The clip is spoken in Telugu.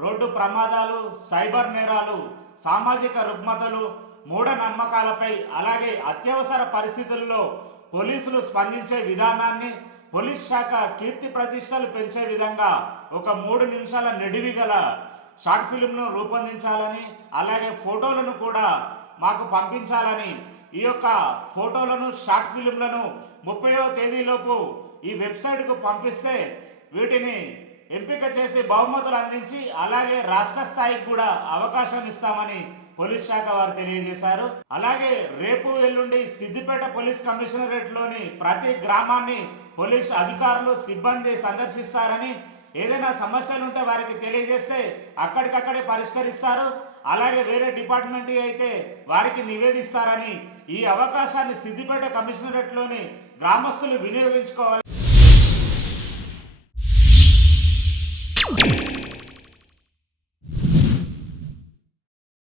రోడ్డు ప్రమాదాలు సైబర్ నేరాలు సామాజిక రుగ్మతలు మూఢనమ్మకాలపై అలాగే అత్యవసర పరిస్థితుల్లో పోలీసులు స్పందించే విధానాన్ని పోలీస్ శాఖ కీర్తి ప్రతిష్టలు పెంచే విధంగా ఒక మూడు నిమిషాల నిడివి గల షార్ట్ ఫిల్మ్ను రూపొందించాలని అలాగే ఫోటోలను కూడా మాకు పంపించాలని ఈ యొక్క ఫోటోలను షార్ట్ ఫిల్మ్లను ముప్పైవ తేదీలోపు ఈ వెబ్సైట్కు పంపిస్తే వీటిని ఎంపిక చేసి బహుమతులు అందించి అలాగే రాష్ట్ర స్థాయికి కూడా అవకాశం ఇస్తామని పోలీస్ శాఖ వారు తెలియజేశారు. అలాగే రేపు ఎల్లుండి సిద్దిపేట పోలీస్ కమిషనరేట్లోని ప్రతి గ్రామాన్ని పోలీస్ అధికారులు సిబ్బంది సందర్శిస్తారని ఏదైనా సమస్యలు ఉంటే వారికి తెలియజేస్తే అక్కడికక్కడే పరిష్కరిస్తారు. అలాగే వేరే డిపార్ట్మెంట్ అయితే వారికి నివేదిస్తారని ఈ అవకాశాన్ని సిద్దిపేట కమిషనరేట్లోని గ్రామస్తులు వినియోగించుకోవాలి.